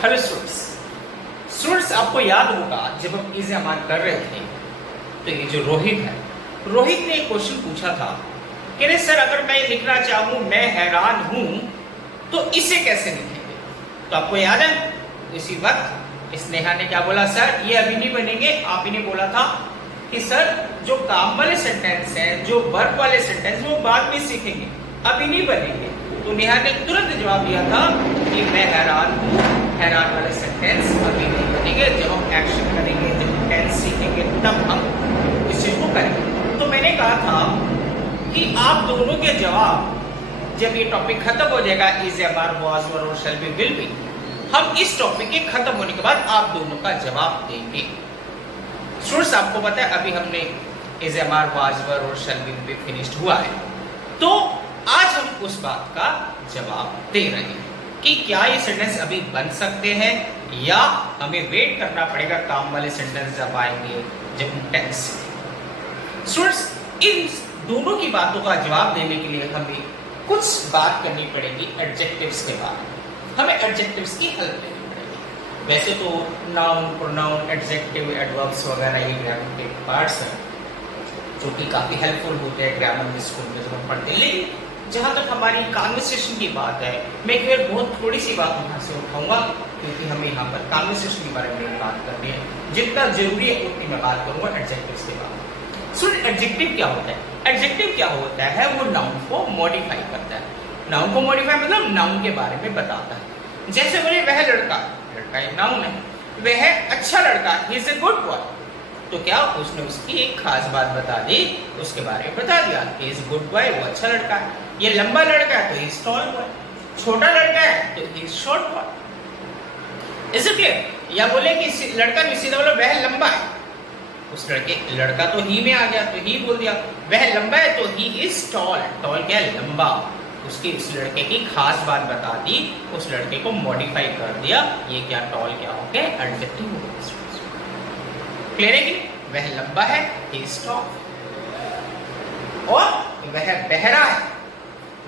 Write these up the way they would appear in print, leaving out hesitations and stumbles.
Hello students, आपको याद होगा जब हम इसे अमान कर रहे थे तो ये जो रोहित है, रोहित ने एक क्वेश्चन पूछा था कि अरे सर, अगर मैं लिखना चाहूं मैं हैरान हूं तो इसे कैसे लिखेंगे। तो आपको याद है इसी वक्त स्नेहा ने क्या बोला, सर ये अभी नहीं बनेंगे। आप ही ने बोला था कि सर जो काम वाले सेंटेंस है, जो वर्ब वाले सेंटेंस वो बाद में सीखेंगे, अभी नहीं बनेंगे। तो नेहा ने तुरंत जवाब दिया था कि मैं हैरान हूँ, हैरान वाले सेंटेंस अभी नहीं बनेंगे, जब हम एक्शन करेंगे, जब टेंस सीखेंगे तब हम इस चीज को करेंगे। तो मैंने कहा था कि आप दोनों के जवाब जब ये टॉपिक खत्म हो जाएगा, is am are was were और शैल बी विल बी, हम इस टॉपिक के खत्म होने के बाद आप दोनों का जवाब देंगे। स्टूडेंट्स, आपको पता है अभी हमने is am are was were और शैल बी फिनिश्ड हुआ है, तो आज हम उस बात का जवाब दे रहे हैं कि क्या ये सेंटेंस अभी बन सकते हैं या हमें वेट करना पड़ेगा काम वाले सेंटेंस जब आएंगे, जब हम टेंस सीखेंगे। स्टूडेंट्स, इन दोनों की बातों का जवाब देने के लिए हमें कुछ बात करनी पड़ेगी एडजेक्टिव्स के बारे में। हमें एडजेक्टिव्स की हेल्प लेनी पड़ेगी। वैसे तो नाउन, प्रोनाउन, एडजेक्टिव, एडवर्ब्स वगैरह ये ग्रामर के पार्ट्स हैं जो कि काफी हेल्पफुल होते हैं ग्रामर में स्कूल में जब हम पढ़ते हैं। लेकिन जहाँ तक हमारी कॉन्वर्सेशन की बात है, मैं केवल बहुत थोड़ी सी बात वहाँ से उठाऊंगा क्योंकि हमें यहाँ पर कॉन्वर्सेशन के बारे में बात करनी है। जितना जरूरी है उतनी मैं बात करूंगा एडजेक्टिव्स के बारे में। सुन, एडजेक्टिव क्या होता है? एडजेक्टिव क्या होता है? वो नाउन को मॉडिफाई करता है। नाउन को मॉडिफाई मतलब नाउन के बारे में बताता है। जैसे बोले वह लड़का, लड़का एक नाउन है, वह अच्छा लड़का, he is a good boy, तो क्या उसने उसकी एक खास बात बता दी, उसके बारे में बता दिया कि इज गुड बॉय, वो अच्छा लड़का है। ये लंबा लड़का है तो इज टॉल बॉय, छोटा लड़का है तो is short boy. Is it clear? या बोले कि लड़का नहीं, सीधा बोलो वह लंबा है, उस लड़का तो ही में आ गया तो ही बोल दिया, वह लंबा है तो ही इज टॉल, टॉल क्या है? लंबा। उसकी उस लड़के की खास बात बता दी, उस लड़के को मॉडिफाई कर दिया। ये क्या टॉल क्या हो गया? एडजेक्टिव हो गया। क्लियर है कि वह लंबा है, ही इज टॉल, और वह बहरा है,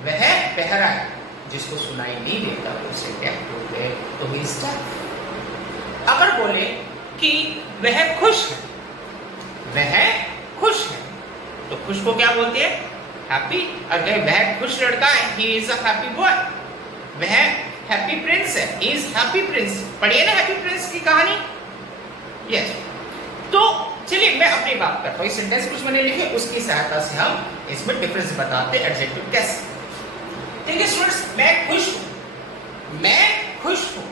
वह बहरा है, जिसको सुनाई नहीं देता उसे क्या बोलते हैं? तो ही इज डेफ। अगर बोले कि वह खुश है, वह खुश है, तो खुश को क्या बोलते हैं? हैप्पी। अगर वह खुश लड़का है, he is a happy boy, वह हैप्पी प्रिंस है, ही इज हैप्पी प्रिंस। पढ़िए ना हैप्पी प्रिंस की कहानी। यस, तो चलिए मैं अपनी बात करता हूँ। सेंटेंस कुछ मैंने लिखे, उसकी सहायता से हम इसमें डिफरेंस बताते हैं एडजेक्टिव कैसे। ठीक है स्टूडेंट्स, मैं खुश हूँ, मैं खुश हूँ,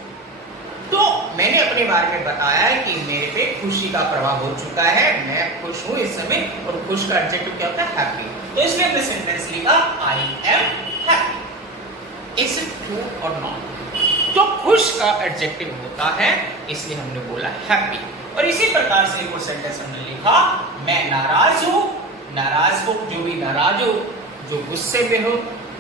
तो मैंने अपने बारे में बताया है कि मेरे पे खुशी का प्रभाव हो चुका है, मैं खुश हूँ इस समय। और खुश का एडजेक्टिव क्या होता है? हैप्पी। तो इसलिए हमने सेंटेंस लिखा I am happy. Is it true और नॉट? तो खुश का एडजेक्टिव होता है, इसलिए हमने बोला हैप्पी। और इसी प्रकार से एक और सेंटेंस हमने लिखा, मैं नाराज हूं, नाराज को, जो भी नाराज हो, जो गुस्से में हो,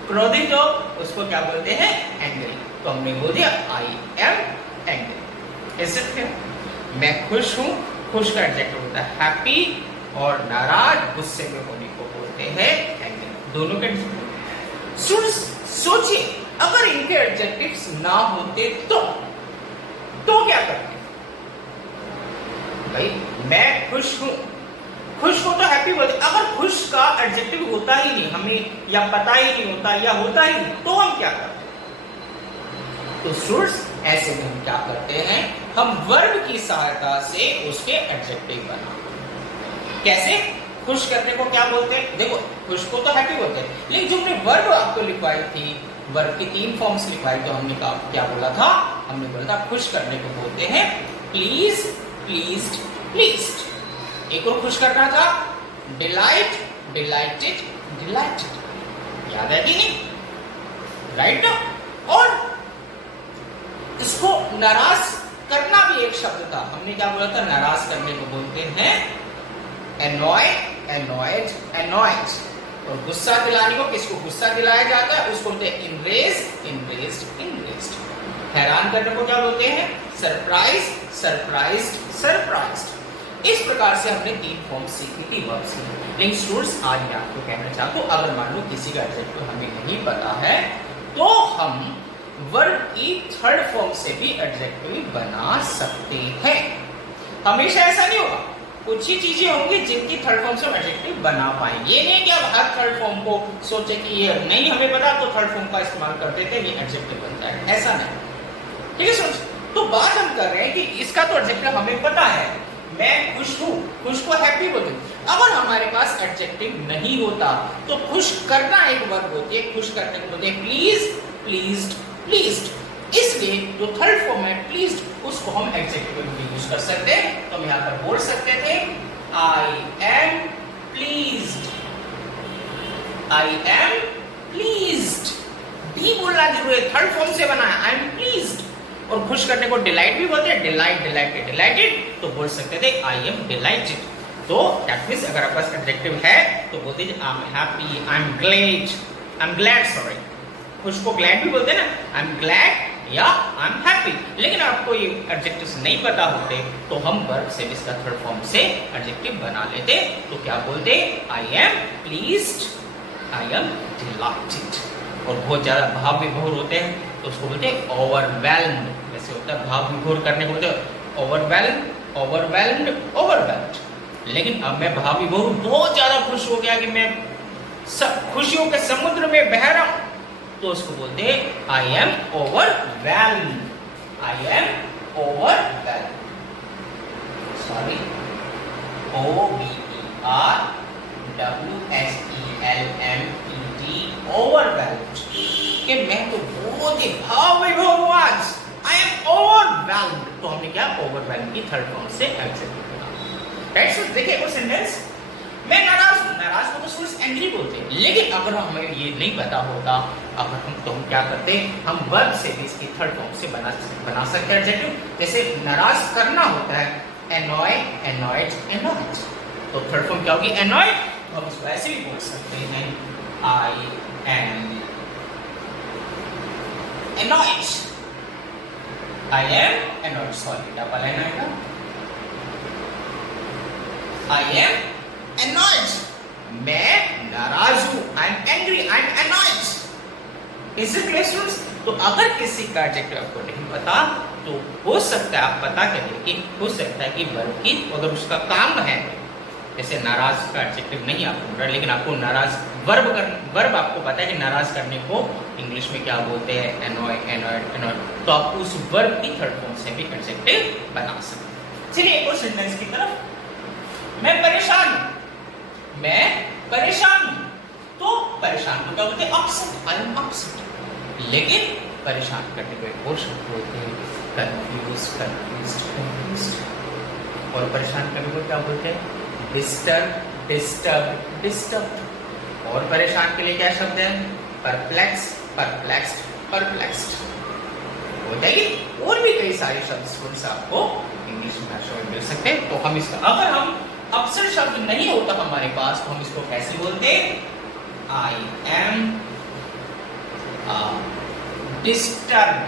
क्रोधित हो, उसको क्या बोलते हैं? एंग्री। तो हमने बोल दिया आई am angry. Is it clear? मैं खुश हूं, खुश का एडजेक्टिव होता है हैप्पी, और नाराज, गुस्से में होने को बोलते हैं एंग्री। दोनों के एडजेक्टिव। सोचिए अगर इनके एडजेक्टिव्स ना होते तो क्या करते? भाई मैं खुश हूं, खुश को तो हैप्पी बोलते। अगर खुश का एडजेक्टिव होता ही नहीं हमें, या पता ही नहीं होता, या होता ही नहीं, तो हम क्या करते? तो स्टूडेंट्स, ऐसे में हम क्या करते हैं? हम वर्ब की सहायता से उसके एडजेक्टिव बनाते। कैसे? खुश करने को क्या बोलते हैं? देखो, खुश को तो हैप्पी बोलते हैं, लेकिन जो हमने वर्ब आपको लिखवाई थी, वर्ब की 3 फॉर्म्स लिखवाई, तो हमने क्या बोला था? हमने बोला था खुश करने को बोलते हैं प्लीज, प्लीज्ड, प्लीज्ड। एक और खुश करना था डिलाइट, डिलाइटेड, डिलाइटेड। याद है कि नहीं? राइट ना? और इसको नाराज करना भी एक शब्द था, हमने क्या बोला था? नाराज करने को बोलते हैं annoyed, annoyed, annoyed। और गुस्सा दिलाने को, किसको गुस्सा दिलाया जाता है? उसको बोलते हैं enraged, enraged, enraged। हैरान करने को क्या बोलते हैं? Surprise, surprised, surprised. इस प्रकार से हमने 3 फॉर्म सीखी थी वर्ब्स की। लेकिन स्टूडेंट्स, आज मैं आपको कहना चाहता हूँ, अगर मान लो किसी का एडजेक्टिव हमें नहीं पता है, तो हम वर्ब की थर्ड फॉर्म से भी एडजेक्टिव बना सकते हैं। हमेशा ऐसा नहीं होगा, कुछ ही चीजें होंगी जिनकी थर्ड फॉर्म से हम एडजेक्टिव बना पाएंगे। ये नहीं कि आप हर थर्ड फॉर्म को सोचे कि ये नहीं हमें पता तो थर्ड फॉर्म का इस्तेमाल कर देते हैं, ये एडजेक्टिव बन जाए, ऐसा नहीं। ठीक है सोच, तो बात हम कर रहे हैं कि इसका तो एडजेक्टिव हमें पता है, मैं खुश हूं, खुश को हैप्पी बोलते हैं। अगर हमारे पास एडजेक्टिव नहीं होता तो खुश करना एक वर्ब होती है, खुश करने को बोलते हैं प्लीज, प्लीज्ड, प्लीज्ड। इसलिए जो थर्ड फॉर्म है प्लीज्ड, उसको हम एडजेक्टिव में यूज कर सकते हैं। तो हम यहां पर बोल सकते थे I am pleased, I am pleased. D बोलना जरूरी है, थर्ड फॉर्म से बना है, आई एम प्लीज्ड। और खुश करने को डिलाइट भी बोलते हैं, डिलाइट, डिलाइटेड, डिलाइटेड। तो बोल सकते थे आई एम डिलाइटेड। तो दैट मींस अगर आपके पास एडजेक्टिव है तो बोलते हैं I am happy, I am glad, I am glad, sorry, खुश को ग्लैड भी बोलते हैं ना, आई एम ग्लैड या आई एम हैप्पी। लेकिन आपको ये एडजेक्टिव्स नहीं पता होते तो हम वर्ब से इसका थर्ड फॉर्म से एडजेक्टिव बना लेते। तो क्या बोलते, I am pleased, I am delighted. और बहुत ज्यादा भाव विभोर होते हैं तो उसको बोलते हैं ओवरवेल्म्ड। जैसे होता है भाव विभोर करने को बोलते हैं ओवरवेल्म्ड, ओवरवेल्म्ड, ओवरवेल्म्ड। लेकिन अब मैं भाव विभोर बहुत ज्यादा खुश हो गया कि मैं सब खुशियों के समुद्र में बह रहा हूं, तो उसको बोलते हैं I M overwhelmed, I am overwhelmed, sorry, OVERWSELMED, overwhelmed. कि मैं तो बहुत ही भाव विभोर हूं आज, आई एम ओवरवेल्म्ड। तो हमने क्या ओवरवेल्म की थर्ड फॉर्म से एडजेक्टिव बना। राइट, सो देखिए वो सेंटेंस, मैं नाराज हूं, नाराज को तो सूरज एंग्री बोलते हैं। लेकिन अगर हमें ये नहीं पता होता, अगर हम क्या करते, हम वर्ब से भी इसकी थर्ड फॉर्म से बना सकते हैं एडजेक्टिव। जैसे नाराज करना होता है annoy, annoyed, annoyed। तो थर्ड फॉर्म क्या होगी, annoyed। तो हम इसको ऐसे भी बोल सकते हैं I am annoyed, I am annoyed, sorry double N आएगा, आई एम annoyed, मैं नाराज हूं, I am angry, I am annoyed। Is it clear students? तो अगर किसी का एडजेक्टिव आपको नहीं पता तो हो सकता है आप पता करिए कि हो सकता है कि वर्ब की अगर उसका काम है, जैसे नाराज का एडजेक्टिव नहीं आपको मिल रहा, लेकिन आपको नाराज वर्ब आपको पता है कि नाराज करने को इंग्लिश में क्या बोलते हैं, annoy, annoyed, annoyed। तो आप उस वर्ब की थर्ड फॉर्म से भी एडजेक्टिव बना सकते हैं। चलिए एक और सेंटेंस की तरफ, मैं परेशान हूं, मैं परेशान हूं। तो परेशान को क्या बोलते हैं, अपसेट, आई एम अपसेट। लेकिन परेशान करने को एक और शब्द बोलते हैं कंफ्यूज, कंफ्यूज्ड, कंफ्यूज्ड। और परेशान करने को क्या बोलते हैं, डिस्टर्ब, डिस्टर्ब, डिस्टर्ब। और परेशान के लिए क्या शब्द है, परप्लेक्स, परप्लेक्स्ड, परप्लेक्स्ड। होता है और भी कई सारे शब्द आपको इंग्लिश भाषा में मिल सकते हैं। तो हम इसका, अगर हम अपसेट शब्द नहीं होता हमारे पास तो हम इसको कैसे बोलते हैं, I M disturbed,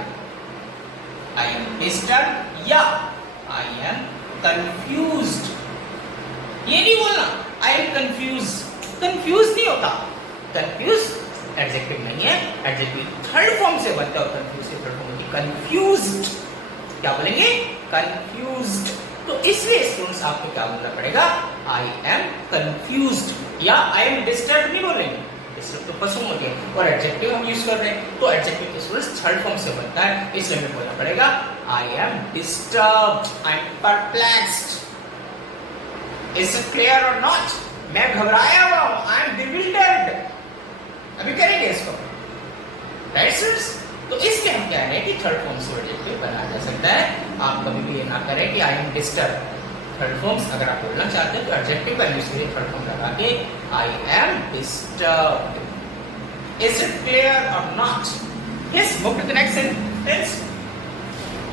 I am disturbed या I am confused। ये नहीं बोलना I am confused, confused नहीं होता। confused एडजेक्टिव नहीं है, एडजेक्टिव थर्ड फॉर्म से बनता है, confused की थर्ड फॉर्म होती है confused। क्या बोलेंगे, confused। तो इसलिए स्टूडेंट्स आपको क्या बोलना पड़ेगा, I am confused या I am disturbed नहीं बोलेंगे, तो पसंद हो गया। और एडजेक्टिव हम यूज कर रहे हैं तो एडजेक्टिव तो स्टूडेंट्स थर्ड फॉर्म से बनता है, इसलिए हमें बोलना पड़ेगा आई am disturbed, I am perplexed. Is it clear और नॉट? मैं घबराया हुआ हूं, आई एम बिविल्डर्ड। अभी करेंगे इसको, राइट स्टूडेंट्स? तो इसलिए हम कह रहे हैं कि थर्ड फॉर्म से एडजेक्टिव बनाया जा सकता है। आप कभी भी ये ना करें कि आई एम डिस्टर्ब्ड। थर्ड फॉर्म्स अगर आप बोलना चाहते हैं तो एडजेक्टिव का यूज करिए थर्ड फॉर्म लगा के, I am disturbed. Is it clear और not? Yes, move to the next sentence.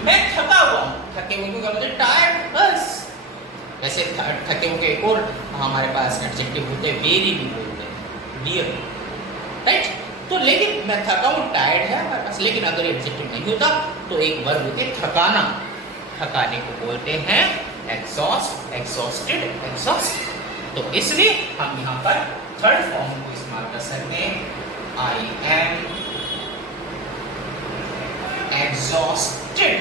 मैं थका हुआ हूं, थके हुए को क्या बोलते हैं, टायर्ड। बस वैसे थके हुए के एक और हमारे पास एडजेक्टिव होते हैं, वेरी भी बोलते हैं, डियर, राइट? तो लेकिन मैं थका हूं, टायर्ड है हमारे पास, लेकिन अगर एडजेक्टिव नहीं होता तो एक वर्ब होती है थकाना। थकाने को बोलते हैं एग्जॉस्ट, एग्जॉस्टेड, एग्जॉस्ट। तो इसलिए हम यहाँ पर थर्ड फॉर्म को इस्तेमाल कर सकते हैं, I M exhausted.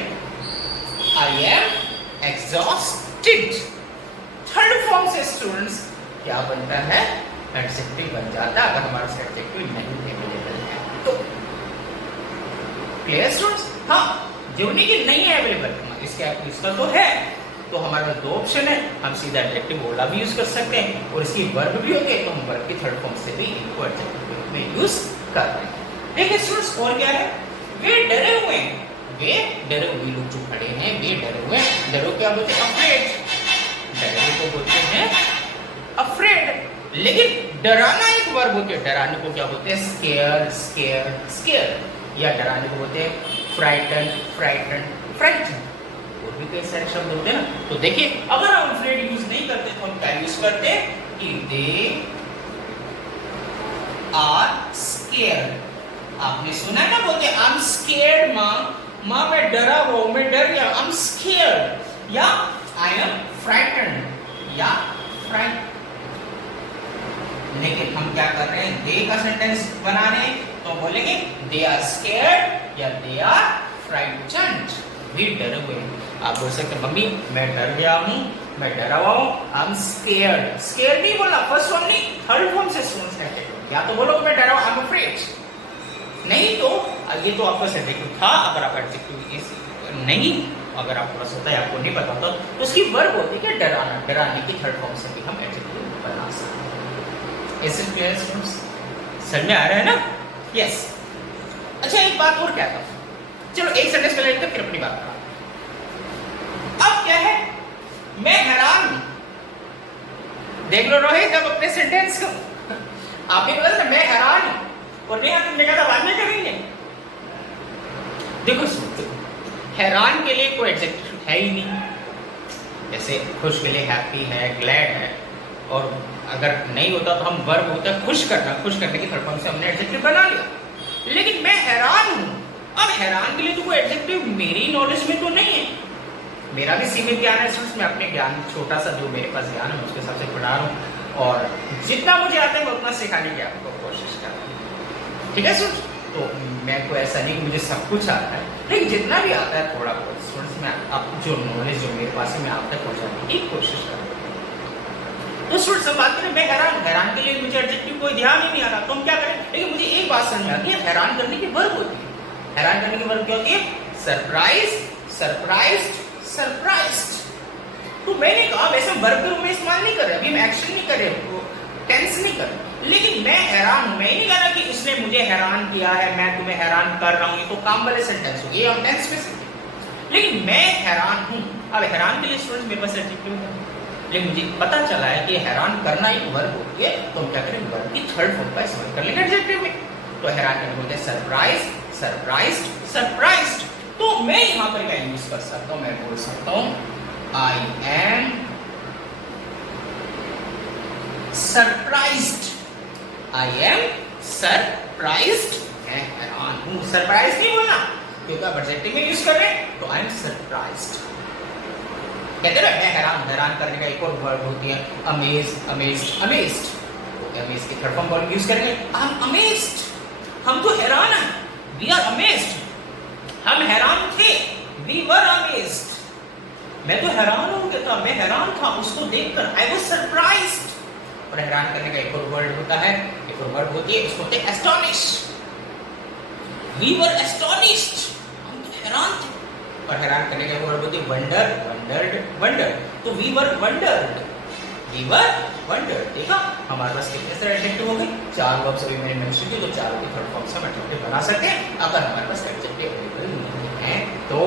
I am exhausted. Third form से स्टूडेंट्स क्या बनता है? एडजेक्टिव बन जाता है अगर हमारे पास एडजेक्टिव नहीं अवेलेबल है तो। Clear students? हाँ, जरूरी कि नहीं है अवेलेबल, इसका तो है, तो हमारे पास दो ऑप्शन है, हम सीधा एडजेक्टिव बोला भी यूज कर सकते हैं और इसकी वर्ब भी होती है, तो हम वर्ब की थर्ड फॉर्म से भी इनको एडजेक्टिव में यूज कर रहे हैं। देखिए स्टूडेंट्स, और क्या है? वे डरे हुए हैं, वे डरे हुए लोग जो खड़े हैं वे डरे हुए हैं। डरो क्या बोलते हैं? अफ्रेड। डरे को बोलते हैं अफ्रेड। लेकिन डराना एक वर्ब होती है, डराने को क्या बोलते हैं? Square, square, square. या डराने को बोलते हैं फ्राइटन, फ्राइटन, फ्राइटन। और भी कई सारे शब्द होते हैं ना। तो देखिए, अगर हम अफ्रेड यूज नहीं करते तो हम क्या यूज करते हैं कि दे आर स्केयर्ड। आपने सुना है ना, बोलते आई एम स्केयर्ड माँ मैं डरा हुआ हूं, मैं डर गया, आई एम स्केयर्ड। या आई एम फ्राइटन्ड या फ्राइट। लेकिन हम क्या कर रहे हैं? दे का सेंटेंस बना रहे हैं, तो बोलेंगे दे आर स्केयर्ड या दे आर फ्राइटन्ड। भी डरे हुए हैं। आप बोल सकते हैं मम्मी मैं डर गया हूं, मैं डरा हुआ हूं, आई एम स्केयर्ड। स्केयर्ड नहीं बोला, फर्स्ट फॉर्म नहीं, थर्ड फॉर्म से सोच सकते हैं। या तो बोलो मैं डरा हूं, आई एम अफ्रेड। नहीं तो ये तो आपका एडजेक्टिव था। अगर आप एडजेक्टिव नहीं, अगर आपको पता होता है, आपको नहीं पता होता, तो उसकी वर्ब होती है कि डराना। डराने की थर्ड फॉर्म से भी हम एडजेक्टिव बना सकते हैं। Is it clear students? समझ में आ रहा है ना? यस। अच्छा, एक बात और क्या था, चलो एक सेंटेंस पहले लेते फिर अपनी बात करा। अब क्या है? मैं हैरान हूं। देख लो रोहित, अब अपने सेंटेंस को आपने बोला था मैं हैरान हूं और नेहा तुमने कहा था बाद में करेंगे। देखो हैरान के लिए कोई एडजेक्टिव है ही नहीं। जैसे खुश के लिए हैप्पी है, ग्लैड है, और अगर नहीं होता तो हम वर्ब होता है खुश करना, खुश करने की थर्ड फॉर्म से हमने एडजेक्टिव बना लिया। लेकिन मैं हैरान हूं, अब हैरान के लिए तो कोई एडजेक्टिव मेरी नॉलेज में तो नहीं है। मेरा भी सीमित ज्ञान है स्टूडेंट्स, मैं अपने ज्ञान छोटा सा जो मेरे पास ज्ञान है उसके हिसाब से पढ़ा रहा हूँ और जितना मुझे आता है मैं उतना सिखाने की आपको कोशिश कर रहा हूँ। ठीक है स्टूडेंट्स? तो मैं को ऐसा नहीं कि मुझे सब कुछ आता है, लेकिन जितना भी आता है थोड़ा बहुत स्टूडेंट्स मैं आप जो नॉलेज जो मेरे पास है मैं आप तक पहुँचाने की कोशिश कर रहा हूँ। तो स्टूडेंट्स हम बात करें मैं हैरान के लिए मुझे एडजेक्टिव कोई ध्यान ही नहीं आ रहा, तो हम क्या करें? लेकिन मुझे एक बात समझ में आती है, हैरान करने की वर्ब होती है। हैरान करने की वर्ब क्या होती है? Surprise, surprised, surprised. तो मैंने कहा वैसे वर्ब के रूप में इस्तेमाल नहीं कर रहे, अभी हम एक्शन नहीं कर रहे, टेंस नहीं कर रहे, लेकिन मैं हैरान हूं। मैं नहीं कह रहा कि उसने मुझे हैरान किया है, मैं तुम्हें हैरान कर रहा हूं, ये तो काम वाले सेंटेंस हो गए, ये हम टेंस में सीखे। लेकिन मैं हैरान हूं, अब हैरान के लिए स्टूडेंट्स मेरे पास एडजेक्टिव है, लेकिन मुझे पता चला है कि हैरान करना एक वर्ब होती है, तो हम क्या करें? वर्ब की थर्ड फॉर्म का इस्तेमाल कर लेंगे एडजेक्टिव में। तो हैरान करने बोलते हैं सरप्राइज, सरप्राइज्ड, सरप्राइज्ड। तो मैं यहां पर क्या यूज कर सकता हूं? मैं बोल सकता हूं I am surprised, I am surprised. मैं हैरान हूं। सरप्राइज नहीं बोलना क्योंकि आप एडजेक्टिव में यूज कर रहे हैं, तो आई एम सरप्राइज्ड। कहते हैं मैं हैरान, हैरान करने का एक और वर्ब होती है अमेज्ड, अमेज्ड, अमेज्ड। तो अमेज्ड की थर्ड फॉर्म वर्ब यूज करेंगे आई एम अमेज्ड। हम तो हैरान हैं, वी आर अमेज्ड। हम हैरान थे, वी वर अमेज्ड। मैं तो हैरान हो गया था, मैं हैरान था उसको देखकर, आई वाज सरप्राइज्ड। और हैरान करने का एक और वर्ड होता है, एक और वर्ब होती है, उसको बोलते हैं एस्टोनिश। वी वर एस्टोनिश्ड, हम तो हैरान थे। और हैरान करने का वर्ब होती है वंडर, वंडर्ड, वंडर। तो we were wondered, we were wondered. देखा हमारे पास कितने सारे एडजेक्टिव हो गए? 4 वर्ब्स अभी मैंने मेंशन किए, तो चारों की थर्ड फॉर्म से हम एडजेक्टिव बना सकते हैं अगर हमारे पास एडजेक्टिव अवेलेबल नहीं है तो।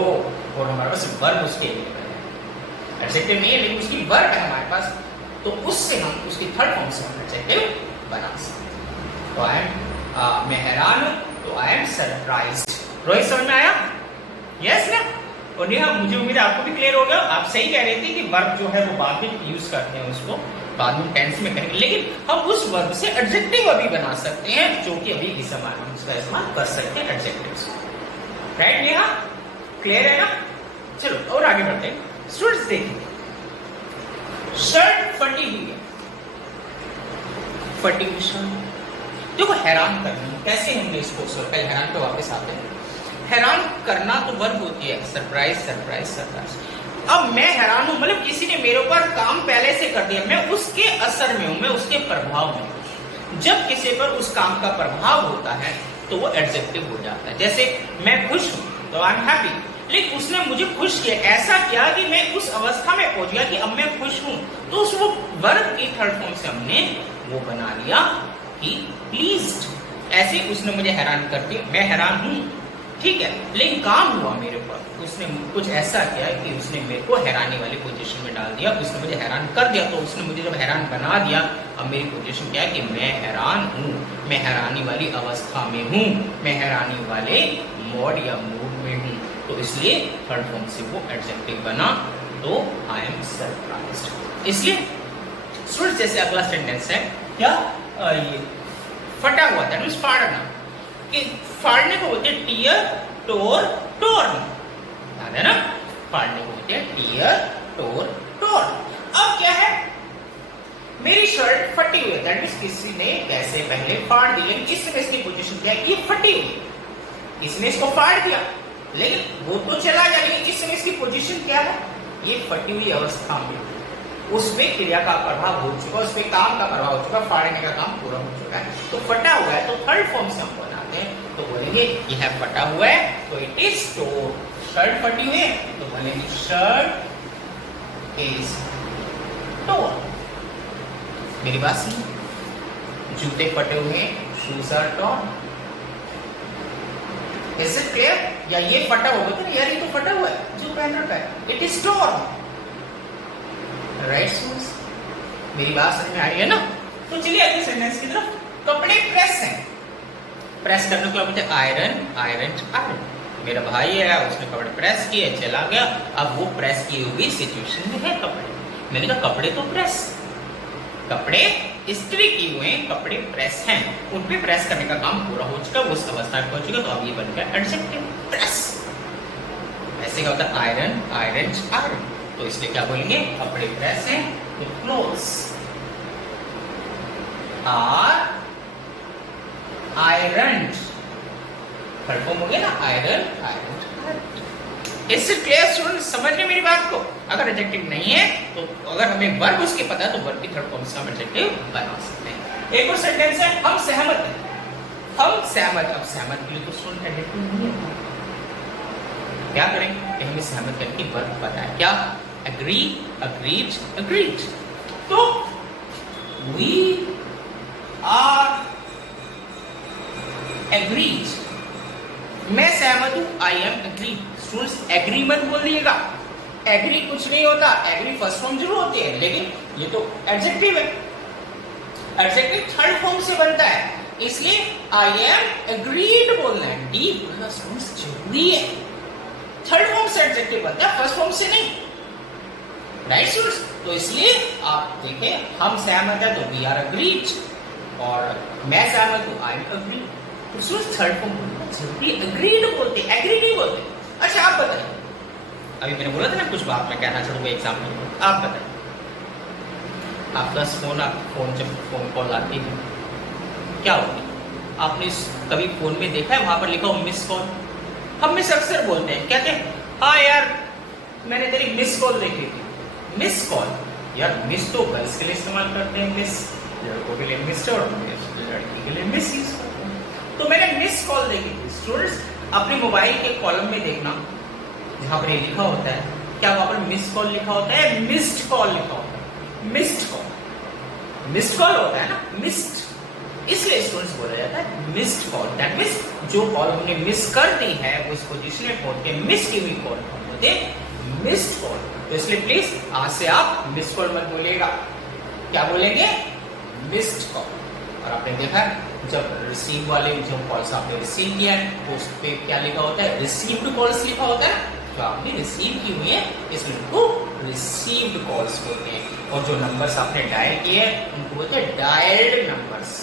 और हमारे पास वर्ब उसके अवेलेबल है, एडजेक्टिव नहीं है लेकिन उसकी वर्ब है हमारे पास, तो उससे हम उसकी थर्ड फॉर्म से हम एडजेक्टिव बना सकते हैं। तो आई एम, मैं हैरान हूं, तो आई एम सरप्राइज्ड। रोहित समझ में आया? यस ना? और नेहा मुझे उम्मीद है आपको भी क्लियर हो गया। आप सही कह रहे थे कि वर्ब जो है वो बाद में यूज करते हैं, उसको बाद में टेंस में करेंगे, लेकिन हम उस वर्ब से एडजेक्टिव अभी बना सकते हैं जो कि अभी की समय हम उसका इस्तेमाल कर सकते हैं एडजेक्टिव्स। राइट नेहा? क्लियर है ना? चलो और आगे बढ़ते हैं। स्टूडेंट्स देखिए, शर्ट फटी हुई है, फटी हुई शर्ट। देखो हैरान करना कैसे हमने इसको, पहले हैरान पे वापस आते हैं। हैरान करना तो वर्ब होती है, सरप्राइज सरप्राइज सरप्राइज। अब मैं हैरान हूं, मतलब किसी ने मेरे ऊपर काम पहले से कर दिया, मैं उसके असर में हूं, मैं उसके प्रभाव में हूं। जब किसी पर उस काम का प्रभाव होता है तो वो एडजेक्टिव हो जाता है। जैसे मैं खुश हूं तो आई एम हैप्पी, लेकिन उसने मुझे खुश किया, ऐसा किया कि मैं उस अवस्था में पहुंच गया कि अब मैं खुश हूं, तो उस वो वर्ब की थर्ड फॉर्म से हमने वो बना लिया कि प्लीज्ड। ऐसे उसने मुझे हैरान कर दिया, मैं हैरान हूं, ठीक है, लेकिन काम हुआ मेरे ऊपर, उसने कुछ ऐसा किया कि उसने मेरे को हैरानी वाली पोजीशन में डाल दिया, उसने मुझे हैरान कर दिया, तो उसने मुझे जब हैरान बना दिया, अब मेरी पोजीशन क्या है कि मैं हैरान हूं, मैं हैरानी वाली अवस्था में हूं, मैं हैरानी वाले मोड या मूड में हूं, तो इसलिए थर्ड फॉर्म से वो एडजेक्टिव बना, तो आई एम सरप्राइज्ड। इसलिए स्टूडेंट्स जैसे अगला सेंटेंस है क्या, ये फटा हुआ, दैट मींस फाड़ना, कि फाड़ने को बोलते हैं टीयर टोर टोर्न, याद है ना, फाड़ने को बोलते हैं टीयर टोर टोर्न। अब क्या है, मेरी शर्ट फटी हुई है, दैट मींस किसी ने पैसे पहले फाड़ दिए, लेकिन इस समय इसकी पोजीशन क्या है, ये फटी हुई, किसी ने इसको फाड़ दिया, लेकिन वो तो चला गया, लेकिन इस समय इसकी पोजीशन क्या है, ये फटी हुई अवस्था में, उसमें क्रिया का प्रभाव हो चुका, उसमें काम का प्रभाव हो चुका, फाड़ने का काम पूरा हो चुका है, तो फटा हुआ है, तो थर्ड फॉर्म से हम बनाते हैं, तो बोलेंगे यह फटा हुआ है, तो इट इज टोर। शर्ट फटी हुई है तो बोलेंगे शर्ट इज टोर। मेरी बात सुनिए, जूते फटे हुए हैं, shoes are torn. Is it clear? या ये फटा हुआ तो यार ये तो फटा हुआ है जो पहन रखा है, it is torn, right students? मेरी बात समझ में आ रही है ना? तो चलिए अगले सेंटेंस की तरफ। कपड़े प्रेस हैं, प्रेस करने को बोलते हैं आयरन, आयरन आयरन। मेरा भाई है, उसने कपड़े प्रेस किए, चला गया, अब वो प्रेस की हुई सिचुएशन में है कपड़े, मैंने कहा कपड़े तो प्रेस, कपड़े इस्त्री किए हुए कपड़े प्रेस हैं, उन पे प्रेस करने का काम पूरा हो चुका, वो उस अवस्था में पहुंच चुका, तो अब ये बन गया एडजेक्टिव प्रेस। ऐसे क्या होता है, आयरन, आयरन आयरन, तो इसलिए क्या बोलेंगे, कपड़े प्रेस हैं, तो clothes are iron, third form हो गया ना, आयरन आयरन। इससे क्लियर स्टूडेंट, समझ रहे मेरी बात को? अगर एडजेक्टिव नहीं है तो अगर हमें वर्ब उसके पता है तो वर्ब की थर्ड फॉर्म से हम एडजेक्टिव बना सकते हैं। एक और सेंटेंस है, हम सहमत हैं, हम सहमत। अब सहमत के लिए तो स्टूडेंट एडजेक्टिव नहीं है, क्या करें कि हमें सहमत करके वर्ब पता है, क्या, एग्री, अग्रीड, अग्रीड। तो वी आर एग्रीड, मैं सहमत हूं, I am agree. Students agree मत बोलिएगा, एग्री कुछ नहीं होता, एग्री फर्स्ट फॉर्म जरूर होती है, लेकिन ये तो एडजेक्टिव है, एडजेक्टिव थर्ड फॉर्म से बनता है, इसलिए आई एम एग्रीड बोलना है, डी बोलना स्टूडेंट्स जरूरी है, थर्ड फॉर्म से एडजेक्टिव बनता है, फर्स्ट फॉर्म से नहीं, राइट स्टूडेंट्स? तो इसलिए आप देखें, हम सहमत है तो वी आर एग्रीड, और मैं सहमत हूं, आई एम एग्रीड, तो स्टूडेंट्स थर्ड फॉर्म बोलना जरूरी, एग्रीड बोलते, एग्री नहीं बोलते। अच्छा आप बताइए, अभी मैंने बोला था ना कुछ बात मैं कहना चाहूंगा एग्जाम्पल, आप बताइए, आपका फोन, आप फोन जब फोन कॉल आती है क्या होती है, आपने कभी फोन में देखा है वहां पर लिखा हो मिस कॉल? हम मिस अक्सर बोलते हैं, कहते हैं हाँ यार मैंने तेरी मिस कॉल देखी थी, मिस कॉल, यार मिस तो गर्ल्स के लिए इस्तेमाल करते हैं, मिस लड़कों के लिए मिस, और लड़की के लिए मिस यूज करते हैं, तो मैंने मिस कॉल देखी थी। स्टूडेंट्स अपने मोबाइल के कॉलम में देखना, जहां पर ये लिखा होता है, क्या वहां पर मिस कॉल लिखा होता है, मिस्ड कॉल लिखा होता है, मिस्ड कॉल, मिस्ड कॉल होता है ना, मिस्ड, इसलिए स्टूडेंट्स बोला जाता है मिस्ड कॉल, दैट मींस जो कॉल हमने मिस कर दी है वो इस पोजीशन में पहुंच के मिस की हुई कॉल बोलते हैं मिस्ड कॉल। तो इसलिए प्लीज आज से आप मिस्ड कॉल मत बोलिएगा, क्या बोलेंगे, मिस्ड कॉल। और आपने देखा जब रिसीव वाले जो कॉल्स आपने रिसीव किया है तो उस पे क्या लिखा होता है, रिसीव्ड कॉल्स लिखा होता है, जो आपने रिसीव की हुई है इसलिए उनको रिसीव्ड कॉल्स बोलते हैं, और जो नंबर्स आपने डायल किए हैं उनको बोलते हैं डायल्ड नंबर्स।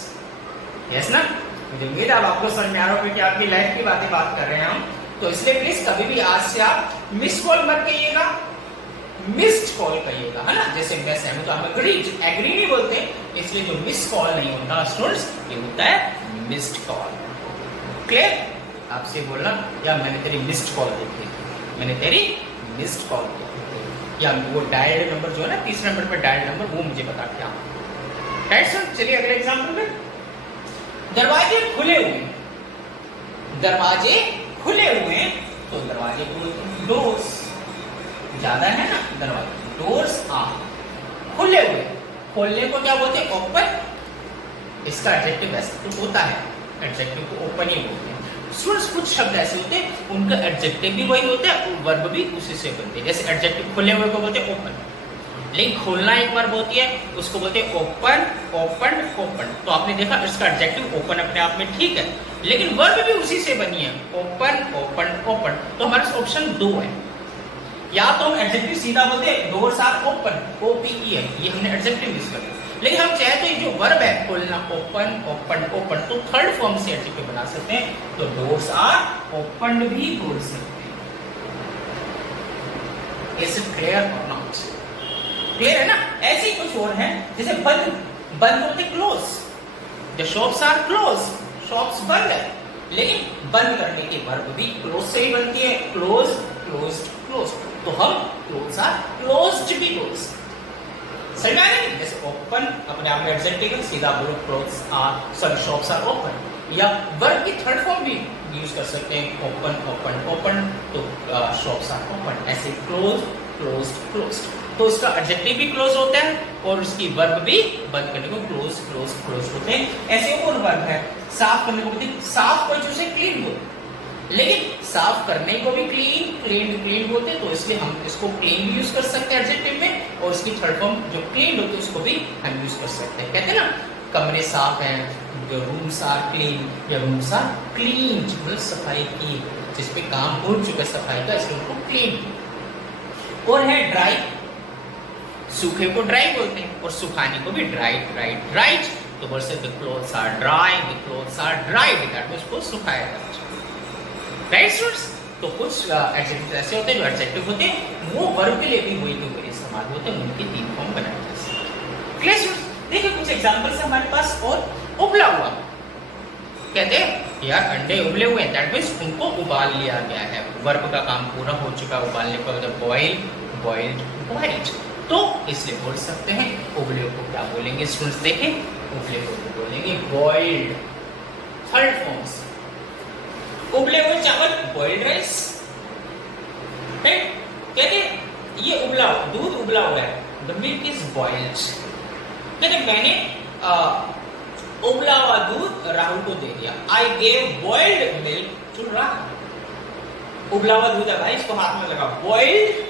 यस ना? मुझे उम्मीद है आपको समझ में आ रहा होगा कि आपकी लाइफ की बात कर रहे हैं हम, तो इसलिए प्लीज कभी भी आज से आप मिस कॉल मत कहिएगा, मिस्ड कॉल कहिएगा, है ना? जैसे मैं सहमत हूं, एग्रीड, एग्री नहीं बोलते, इसलिए जो मिस कॉल नहीं होता स्टूडेंट्स, ये होता है मिस्ड कॉल। क्लियर? आपसे बोलना, या मैंने तेरी मिस्ड कॉल देखी थी, मैंने तेरी मिस्ड कॉल देखी थी, या वो डायल्ड नंबर जो है ना, तीसरे नंबर पर डायल्ड नंबर, वो मुझे बता क्या। राइट सर, चलिए अगले एग्जाम्पल में। दरवाजे खुले हुए, दरवाजे खुले हुए, तो दरवाजे को डोर्स, ज्यादा है ना दरवाजे, डोर्स आर खुले हुए, खोलने को क्या बोलते हैं, ओपन। इसका एडजेक्टिव वैसे तो होता है, एडजेक्टिव को ओपन ही बोलते हैं। स्टूडेंट्स कुछ शब्द ऐसे होते हैं उनका एडजेक्टिव भी वही होता है और वर्ब भी उसी से बनते हैं। जैसे एडजेक्टिव खुले हुए को बोलते हैं ओपन, लेकिन खोलना एक वर्ब होती है, उसको बोलते हैं ओपन, ओपन, ओपन। तो आपने देखा इसका एडजेक्टिव ओपन अपने आप में ठीक है, लेकिन वर्ब भी उसी से बनी है, ओपन, ओपन, ओपन। तो हमारे पास ऑप्शन 2 है। या तो हम एडजेक्टिव सीधा बोलते हैं डोर्स आर ओपन, OPEN, ये हमने एडजेक्टिव यूज कर लिया। लेकिन हम चाहे तो ये जो वर्ब है खोलना, ओपन, ओपन, ओपन, तो थर्ड फॉर्म से एडजेक्टिव बना सकते हैं, तो डोर्स आर ओपन भी बोल सकते हैं। इज इट क्लियर और नॉट? क्लियर है ना? ऐसे ही कुछ और है, जैसे बंद, बंद बोलते close, the shops are close, shops बंद है, लेकिन बंद करने की वर्ब भी क्लोज से ही बनती है, क्लोज, क्लोज्ड, क्लोज्ड। तो हम क्लोज आर क्लोज्ड भी बोल सकते, सही में नहीं? जैसे ओपन अपने आप में एडजेक्टिव, सीधा बोलो clothes are, sorry shops are open, या वर्ब की थर्ड फॉर्म भी यूज कर सकते हैं, ओपन, ओपन, ओपन, तो शॉप्स आर ओपन। ऐसे क्लोज, क्लोज्ड, क्लोज्ड, तो इसका एडजेक्टिव भी क्लोज होता है और उसकी वर्ब भी बंद करने को क्लोज, क्लोज, क्लोज होते हैं। ऐसे और वर्ब है, साफ करने को बोलते हैं, साफ को जो से क्लीन बोलते, लेकिन साफ करने को भी क्लीन, क्लीन, क्लीन बोलते हैं, तो इसलिए हम इसको क्लीन भी यूज कर सकते हैं एडजेक्टिव में, और इसकी थर्ड फॉर्म जो क्लीन होती है उसको भी हम यूज कर सकते हैं। कहते हैं ना कमरे साफ हैं, जो रूम्स आर क्लीन, या रूम्स आर क्लीन, मतलब सफाई की, जिसपे काम हो चुका सफाई का, इसलिए उनको क्लीन। और है ड्राई, सूखे को ड्राई बोलते हैं, और सुखाने को भी ड्राई, ड्राई, ड्राइड। तो बोल सकते the clothes are dry, the clothes are dried, that means उसको सुखाया जाता है। Right students? तो कुछ एडजेक्टिव ऐसे होते हैं जो एडजेक्टिव होते हैं, वो वर्ब के लिए भी वही के वही इस्तेमाल होते हैं, उनके 3 फॉर्म बनाए जा सकते हैं। Clear students? देखिए कुछ एग्जांपल्स हमारे पास, और उबला हुआ, कहते हैं यार अंडे उबले हुए हैं, दैट मींस उनको उबाल लिया गया है, वर्ब का काम पूरा हो चुका, उबालने का मतलब बॉयल, बॉइल्ड, बॉइल्ड। तो इसलिए बोल सकते हैं उबले को क्या बोलेंगे स्टूडेंट्स? देखें, उबले को बोलेंगे बॉइल्ड। थर्ड फॉर्म्स, उबले हुए चावल, बॉइल्ड राइस, राइट? कहते ये उबला, दूध उबला हुआ है, द मिल्क इज बॉइल्ड। कहते मैंने उबला हुआ दूध राहुल को दे दिया, I gave boiled milk to Rahul. उबला हुआ दूध है भाई, इसको हाथ में लगा, बॉइल्ड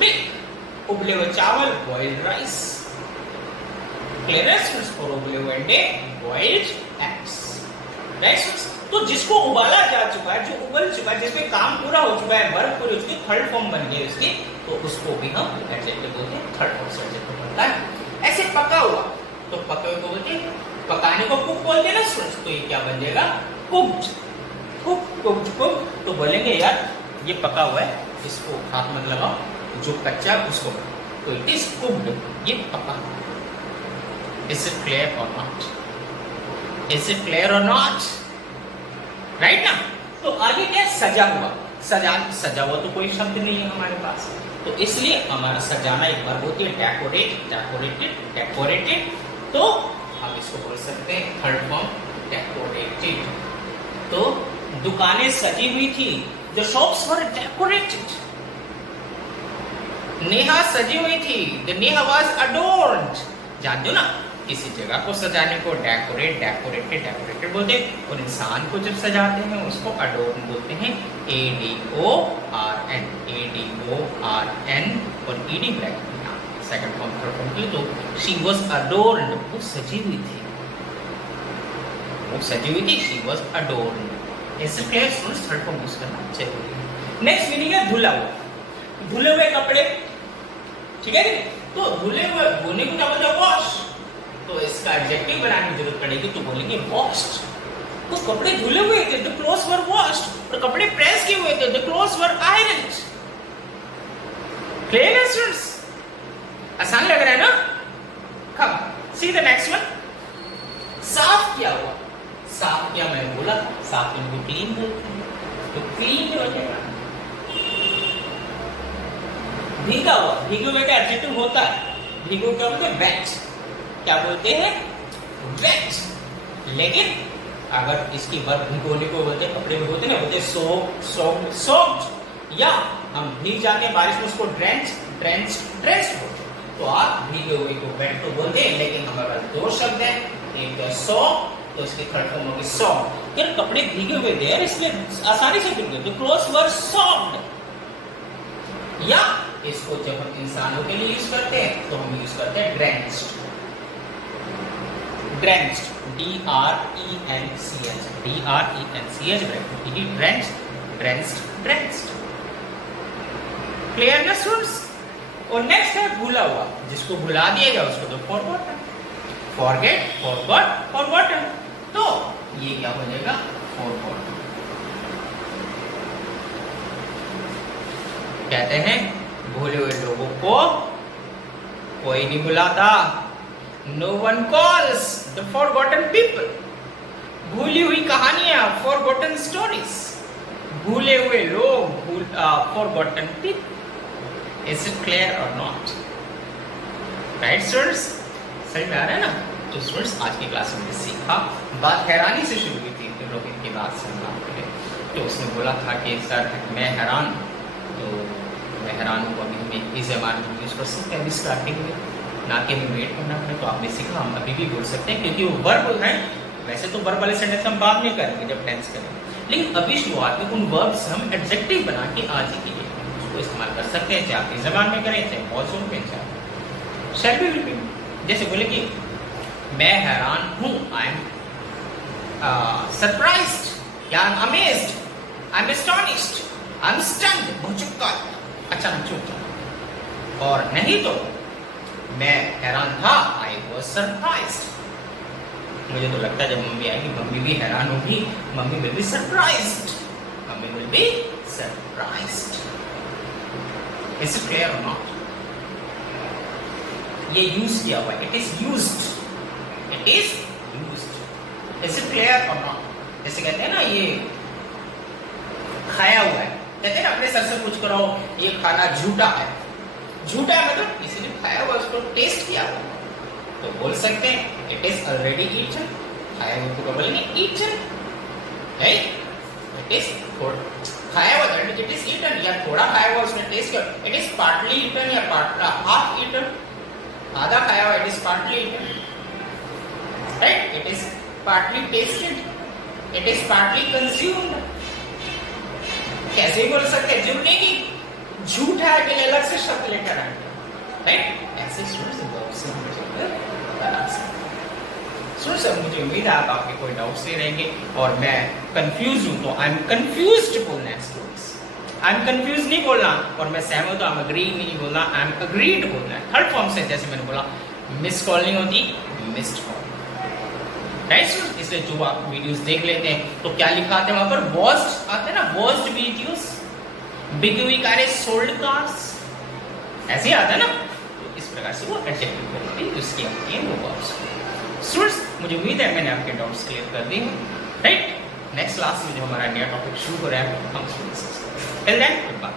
मिल्क, उबले हुए चावल, बॉइल्ड राइस, क्लियरेंस, और उबले हुए अंडे, बॉइल्ड एग्स। राइट? तो जिसको उबाला जा चुका है, जो उबल चुका है, जिसमें काम पूरा हो चुका है, वर्ब पूरी हो चुकी है, थर्ड फॉर्म बन गई उसकी, तो उसको भी हम एडजेक्टिव बोलते हैं, थर्ड फॉर्म से एडजेक्टिव बनता है। ऐसे पका हुआ, तो पके हुए को बोलते हैं, पकाने को कुक बोलते हैं ना स्टूडेंट्स, तो ये क्या बन जाएगा? Cooked, cook, cooked, cook. तो बोलेंगे यार ये पका हुआ है, इसको हाथ में लगाओ, जो कच्चा उसको, तो इट इज कुक्ड, ये पका। इज इट क्लियर और नॉट? इज इट क्लियर और नॉट? राइट ना? तो आगे क्या? सजा हुआ, सजा हुआ तो कोई शब्द नहीं है हमारे पास, तो इसलिए हमारा सजाना एक वर्ब होती है, डेकोरेट, डेकोरेटेड, डेकोरेटेड। तो हम इसको बोल सकते हैं थर्ड फॉर्म, डेकोरेटेड। तो दुकानें सजी हुई थी, the shops were decorated. Neha सजी हुई थी, द नेहा वाज अडोर्न्ड। जानते हो ना, किसी जगह को सजाने को डेकोरेट, डेकोरेटेड, डेकोरेटेड बोलते हैं, और इंसान को जब सजाते हैं उसको अडोर्न बोलते हैं, ADORN, ADORN, और ED ब्रैकेट में सेकंड फॉर्म, थर्ड फॉर्म के लिए। तो शी वाज अडोर्न्ड, वो सजी हुई थी, वो सजी हुई थी, शी वाज अडोर्न्ड। इससे clear students, third form use करना चाहिए। नेक्स्ट मीनिंग है धुला हुआ, धुले हुए कपड़े, ठीक है? तो धुले हुए, धोने को क्या बोलते हैं? वॉश। तो इसका एडजेक्टिव बनाने की जरूरत पड़ेगी, तो बोलेंगे वॉश्ड। तो कपड़े धुले हुए थे, द क्लोथ्स वर वॉश्ड, और कपड़े प्रेस किए हुए थे, the clothes were ironed. Clear है स्टूडेंट्स? आसान लग रहा है ना? कम सी द नेक्स्ट वन, साफ किया हुआ, साफ किया, मैंने बोला साफ इनको क्लीन बोलते हैं, तो क्लीन हो जाएगा। भीगा हुआ, भीगे हुए का एडजेक्टिव होता है, भीगे हुए क्या बोलते हैं? वेट। क्या बोलते हैं? वेट। लेकिन अगर इसकी वर्ब भिगोने को बोलते हैं, कपड़े भिगोते हैं ना, बोलते हैं सोक्ड, सोक्ड, सोक्ड। या हम भीग जाते हैं बारिश में, उसको ड्रेंच, ड्रेंच, ड्रेंच बोलते हैं। तो आप भीगे हुए को वेट तो बोलते हैं, लेकिन हमारे पास दो शब्द हैं, एक तो सोक, तो इसकी थर्ड फॉर्म होगी सॉक्ड। यार कपड़े भीगे हुए थे यार, इसलिए आसानी से भीग गए, तो क्लोथ्स वर सॉक्ड। या इसको जब हम इंसानों के लिए यूज करते हैं तो हम यूज करते हैं drenched. Drenched, D-R-E-N-C-H, D-R-E-N-C-H, drenched, drenched, drenched. Clear ना स्टूडेंट्स? और नेक्स्ट है भूला हुआ, जिसको भुला दिया गया उसको तो फॉरगॉटन। फॉरगेट, फॉरगॉट, फॉरगॉटन, तो ये क्या हो जाएगा? फॉरगॉटन। कहते हैं भूले हुए लोगों को कोई नहीं बुलाता, no one calls the forgotten people. भूली हुई कहानियां, फॉरगॉटन स्टोरीज, भूले हुए लोग, forgotten people. Is it clear और नॉट? Right students? सही में आ रहा है ना? तो स्टूडेंट्स आज की क्लास में सीखा, बात हैरानी से शुरू हुई थी, रोहित की बात सुनना पड़े। तो उसने बोला था कि सर मैं हैरान, तो मैं हैरान हूँ, अभी हमें इस जमाने में यूज़ कर सकते हैं अभी स्टार्टिंग में, ना कि हमें वेट करना पड़े। तो आपने सीखा, हम अभी भी बोल सकते हैं, क्योंकि वो वर्ब है। वैसे तो वर्ब वाले सेंटेंस हम बाद में करेंगे जब टेंस करेंगे, लेकिन अभी शुरुआत में उन वर्ब्स हम एडजेक्टिव बना के आज के लिए उसको इस्तेमाल कर सकते हैं, चाहे इस जबान में करें, चाहे मौजूद में, चाहे शैल बी विल बी। जैसे बोले कि मैं हैरान हूँ, आई एम सरप्राइज्ड, या I am amazed, I am astonished, I am stunned, भौचक्का, अचानक चौंका। और नहीं तो मैं हैरान था, आई वाज सरप्राइज्ड। मुझे तो लगता है जब मम्मी आएगी, मम्मी भी हैरान होगी, mummy will be surprised, mummy will be surprised. Is it clear और नॉट? ये यूज किया हुआ है, it is used, it is used. Is it clear और नॉट? जैसे कहते हैं ना, ये खाया हुआ है, कहते हैं ना अपने सर से पूछ करो ये खाना झूठा है। झूठा है मतलब किसी ने खाया हुआ, उसको टेस्ट किया हुआ, तो बोल सकते हैं इट इज ऑलरेडी ईटन। खाया हुआ को बोलेंगे ईटन, है इट इज खाया हुआ, that means it is eaten. या थोड़ा खाया हुआ उसने टेस्ट किया, इट इज पार्टली ईटन, या हाफ ईटन, आधा खाया हुआ, it is partly eaten, right? It is partly tasted, it is partly consumed. कैसे बोल सकते हैं? जुड़ने की झूठ है के लिए अलग से शब्द लेकर आए, राइट? ऐसे स्टूडेंट्स मुझे उम्मीद है आप आपके कोई डाउट्स नहीं रहेंगे। और मैं कंफ्यूज हूं तो आई एम कंफ्यूज्ड बोलना है स्टूडेंट्स, आई एम कंफ्यूज नहीं बोलना। और मैं सहमत हूं, आई एम अग्री नहीं बोलना, आई एम अग्रीड बोलना है। थर्ड फॉर्म से जैसे मैंने बोला, मिस कॉल नहीं होती, मिस्ड कॉल, राइट? इसलिए जो आप वीडियोस देख लेते हैं तो क्या लिखा आता है वहां पर? वॉच्ड आता है ना, वॉच्ड वीडियोस, बिकी हुई कारें, सोल्ड कार्स, ऐसे आता है ना। तो इस प्रकार से वो एडजेक्टिव क्वालिटी उसकी आती है वो वर्ब्स। स्टूडेंट्स मुझे उम्मीद है मैंने आपके डाउट्स क्लियर कर दिए हैं, राइट? नेक्स्ट क्लास में जो हमारा नया टॉपिक शुरू हो रहा है हम उसको डिस्कस करेंगे। Till then good bye.